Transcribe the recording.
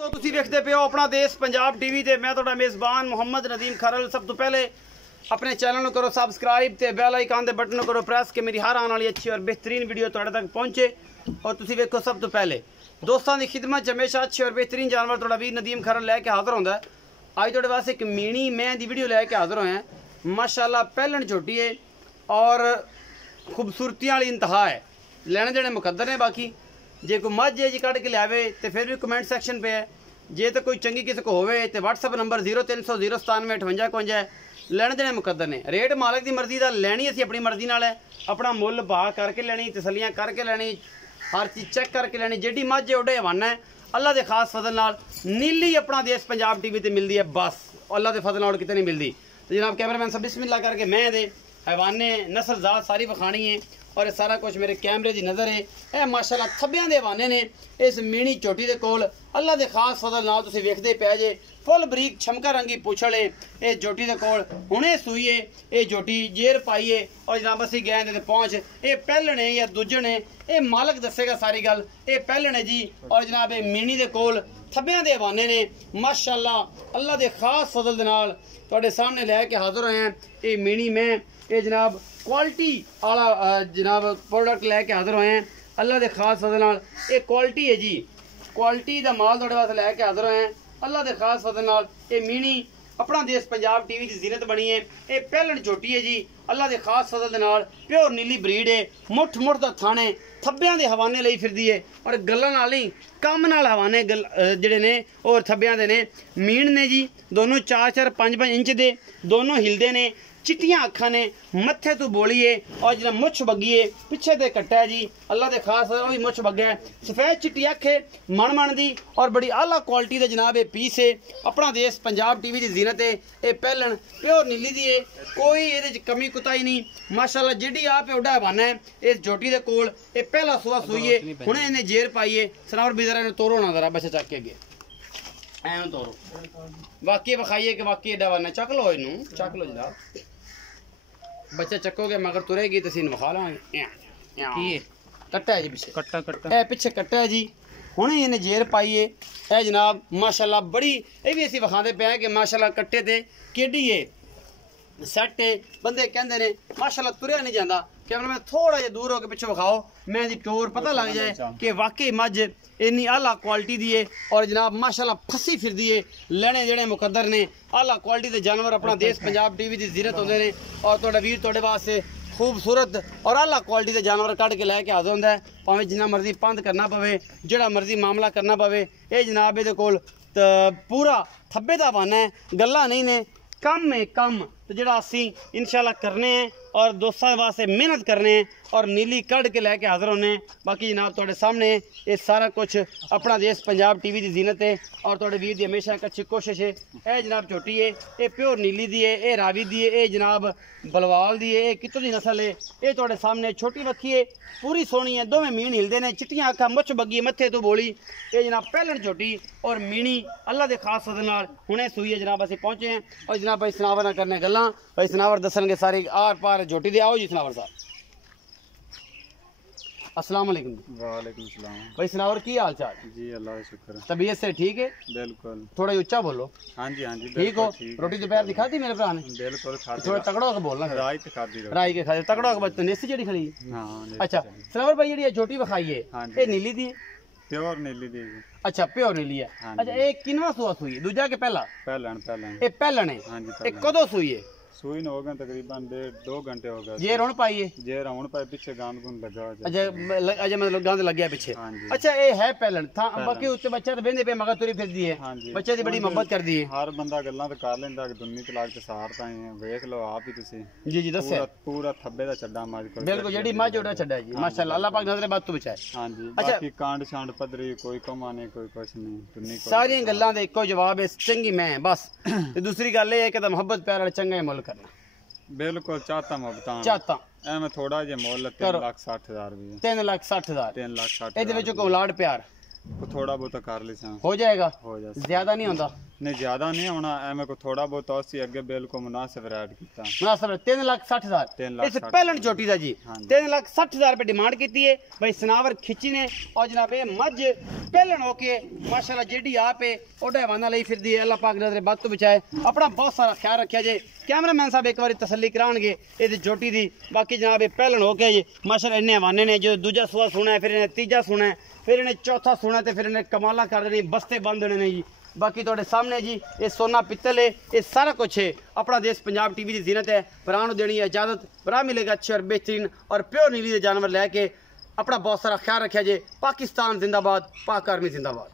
तो तुसी देखते पे हो अपना देश पंजाब टीवी ते मैं तुहाडा मेज़बान मुहम्मद नदीम खरल। सब तो पहले अपने चैनल को करो सब्सक्राइब ते बेल आइकन दे बटन करो प्रेस कि मेरी हर आने वाली अच्छी और बेहतरीन वीडियो तुहाडे तक पहुंचे। और तुसी देखो सब तो पहले दोस्तों की खिदमत हमेशा अच्छे और बेहतरीन जानवर तुहाडा वीर नदीम खरल लैके हाजिर होंदा है। अज तुहाडे वास्ते एक मीणी मैं दी वीडियो लैके हाजिर होए हैं। माशाअल्लाह पहलन छोटी है और खूबसूरती वाली इंतहा है। लेने देने मुकद्दर ने। बाकी जे कोई मझ है जी कढ़ के लियावे तो फिर भी कमेंट सैक्शन पे है। जे तो कोई चंगी किसी को होवे तो व्हाट्सअप नंबर 0300 097 58 है। लेने देने मुकद्दर ने। रेट मालक की मर्जी का लैनी असी अपनी मर्जी नाल है। अपना मुल भाव करके लैनी, तसलियां करके लैनी, हर चीज़ चेक करके लैनी। जेडी मझ है ओडे हवाना है। अल्लाह के खास फजल नाल नीली अपना देश पंजाब टीवी ते मिलती है। बस अल्लाह के फजल नाल कितने नहीं मिलती। तो जनाब कैमरामैन सब बिस्मिल्लाह करके मैं दे हवाने नस्ल जात सारी विखानी है और ये सारा कुछ मेरे कैमरे की नज़र है। यह माशाअल्लाह थब्बियां दे हवाने ने इस मीणी चोटी के कोल। अल्लाह के खास फजल नाल तुसीं वेखदे पे जे फुल बरीक छमका रंगी पुछल है ये जोटी के कोल। हुणे सूई है ये जोटी जेर पाई है और जनाब असीं गए ने पहुँच ये पहलन है या दूजन है ये मालक दसेगा सारी गल। ये पहलन है जी और जनाब ये मीणी के कोल थब्बियां दे हवाने ने। माशाअल्लाह अल्लाह के खास फजल दे नाल तुहाडे सामने लैके हाजिर होए हैं। ये मीणी में ये जनाब क्वालिटी वाला जनाब प्रोडक्ट लैके हाजिर होए हैं। अल्लाह के खास फजल नाल ये क्वालिटी है जी। क्वालिटी का माल तुहाडे वास्ते लैके हाजिर होए हैं। अल्लाह के खास फजल नाल ये मीणी अपना देश पंजाब टीवी की जीनत बनी है। ये पहलन चोटी है जी। अल्लाह के खास फजल नाल प्योर नीली ब्रीड है। मुठ मुठ दा थाने थब्बियां दे हवाने लई फिरदी है और गल्लां नाल ही कम नाल हवाने जिहड़े ने और थब्बियां दे ने। मीण ने जी दोनों 4-4 5-5 इंच दे दोनों हिलदे ने। चिट्टियां अखां ने मत्थे तो बोली है और जो मुछ बगी है पिछे ते कट्टा है जी। अल्लाह के खास भी मुछ बग्गा है। सफेद चिट्टी अख है मन मन दी और बड़ी आला क्वालिटी का जनाब ये पीस है। अपना देश पंजाब टीवी की जीनत है। ये पहलन प्योर नीली दी है। कोई ये कमी कुताई नहीं। माशाअल्लाह जिहड़ी आप उड़ा हवाना है इस जोटी के कोल। ये पहला सुआ सूई है हुणे इन्हें जेर पाई है। सनावर भी जरा तोरो ना जरा बच्चा चक के अगे एवं तोरो बाकी विखाइए कि बाकी एडा वाना चक लो इनू चक लो जनाब। बच्चा चकोगे मगर तुरेगी तो सीन विखा लांगे। कट्टा है जी पिछे कट्टा कट्टा है पिछे कट्टा है जी। हुणे इन्हें जेर पाई है ए जनाब। माशाअल्लाह बड़ी ये भी असीं विखाते पे कि माशाअल्लाह कट्टे ते केडी है सैट है। बंदे कहते ने माशाअल्लाह तुरिया नहीं जाता। कैमरा में थोड़ा जिहा दूर होकर पिछे विखाओ मैं दी टोर पता लग जाए कि वाकई मझ इन्नी आला क्वालिटी दी है और जनाब माशाअल्लाह फसी फिरदी है। लेने देने मुकद्दर ने। आला क्वालिटी के जानवर अपना देश पंजाब टीवी की जीरत होंदे ने और तुहाडा वीर तुहाडे वास्ते खूबसूरत और आला क्वालिटी के जानवर कढ़ के लैके हाजिर होंदा है। भावें जिन्ना मर्जी पंध करना पवे जिहड़ा मर्जी मामला करना पवे ये जनाब इहदे कोल पूरा थब्बे दा बहाना है। गल्लां नहीं ने कम है कम तो जो असी इंशाल्लाह करने हैं और दोस्तों वास्ते मेहनत करने हैं और नीली कढ़ के लैके हाजिर होने। बाकी जनाब तुहाडे सामने ये सारा कुछ अपना देश पंजाब टीवी की जीनत है और तुहाडे वीर की हमेशा एक अच्छी कोशिश है। ये जनाब छोटी है ये प्योर नीली दी है। ये रावी दी है। ये जनाब बलवाल दी है। ये कितों की नस्ल है ये तुहाडे सामने छोटी रखी है पूरी सोहनी है। दोवें मीण हिलदे ने चिट्टियां अखां मुछ बगी मत्थे तो बोली। ये जनाब पहलन छोटी और मीणी अल्लाह के खास फजल नाल हुणे सूई है। जनाब असीं पहुंचे हैं और जनाब भाई सनावर ना करने गल्लां भाई सनावर दसणगे सारी आर पार झोटी दे। आओ जी सनावर साहब अस्सलाम वालेकुम। वालेकुम सलाम भाई सनावर की हाल चाल जी। अल्लाह का शुक्र है। तबीयत से ठीक है? बिल्कुल थोड़ा ऊंचा बोलो। हाँ जी हाँ जी ठीक हो? रोटी दोपहर दिखा दी मेरे भरा ने? बिल्कुल थोड़ा तगड़ा होकर बोलना। राई ते खादी राई के खाते तगड़ा होकर बच्चे नेसी जेडी खड़ी। हां अच्छा सनावर भाई जेडी छोटी विखाई है ये नीली दी प्योर नीली दी। अच्छा प्योर नीली है। अच्छा ये किनवा सुआ सुई है? दूजा के पहला? पहलन ये पहलन है। हां जी ये कदों सुई है? सुई हो गए तकरीबन 1.5-2 घंटे हो गए। जेर हुण पाई है? जेर हुण पाई पिछे गांद गुंद लगा। अच्छा मतलब गांद लग गया पीछे। हाँ अच्छा ये है पहलन था बाकी उससे बच्चा तो बेंदे पे मगर तुरी फिरदी है। बच्चे दी बड़ी मोहब्बत करदी है। हर बंदा गल्लां तो कर लेंदा कि दुन्नी तलाक ते सार ताई है। देख लो आप ही तुसी जी जी दस्से पूरा थब्बे दा छड्डा मज को बिल्कुल जेडी मज ओड़ा छड्डा जी। माशाअल्लाह अल्लाह पाक नजरे बात तो बचाए। हां जी बाकी कांड छांड पदरी कोई कमा नहीं कोई कुछ नहीं दुन्नी सारी गल्लां दे इक्को जवाब है चंगी मैं बस। ते दूसरी गल ये है कि मोहब्बत प्यार वाला चंगा मुल करना। बिल्कुल चाहता मुबता चाहता मैं थोड़ा जे मोल 3,60,000 भी 3,60,000 3,60,000 ਇਹਦੇ ਵਿੱਚ ਕੋ ਲਾਡ ਪਿਆਰ थोड़ा बहुत कर ली हो जाएगा हो जाएगा ज्यादा नहीं होता नहीं ज्यादा नहीं होना एवं को थोड़ा बहुत और सी अगे बिल्कुल मुनासिब रेट किया मुनासिब 3,60,000 इस पहलन चोटी का जी 3,60,000 रुपये डिमांड की है भाई सनावर खिची ने और जनाब ये मझ पहलन होके माशाल्लाह जेडी आप है ओडा हवाना ली फिर दी अल्लाह पाक नजर बद तो बचाए अपना बहुत सारा ख्याल रखा जे कैमरामैन साहब एक बार तसल्ली कराएंगे इस चोटी की बाकी जनाब पहलन होके जी माशाल्लाह इन्ने हवाने ने जो दूजा सुआ सुना है फिर इन्हें तीजा सुना है फिर इन्हें चौथा सुना है तो फिर इन्हें कमाला कर देनी बस्ते बंद होने ने जी बाकी थोड़े सामने जी ये सोना पित्तल है ये सारा कुछ है अपना देश पंजाब टीवी की जीनत है भरा देनी है इजाजत भरा मिलेगा अच्छे और बेहतरीन और प्योर नीली के जानवर लैके अपना बहुत सारा ख्याल रखा जे पाकिस्तान जिंदाबाद पाक आर्मी जिंदाबाद।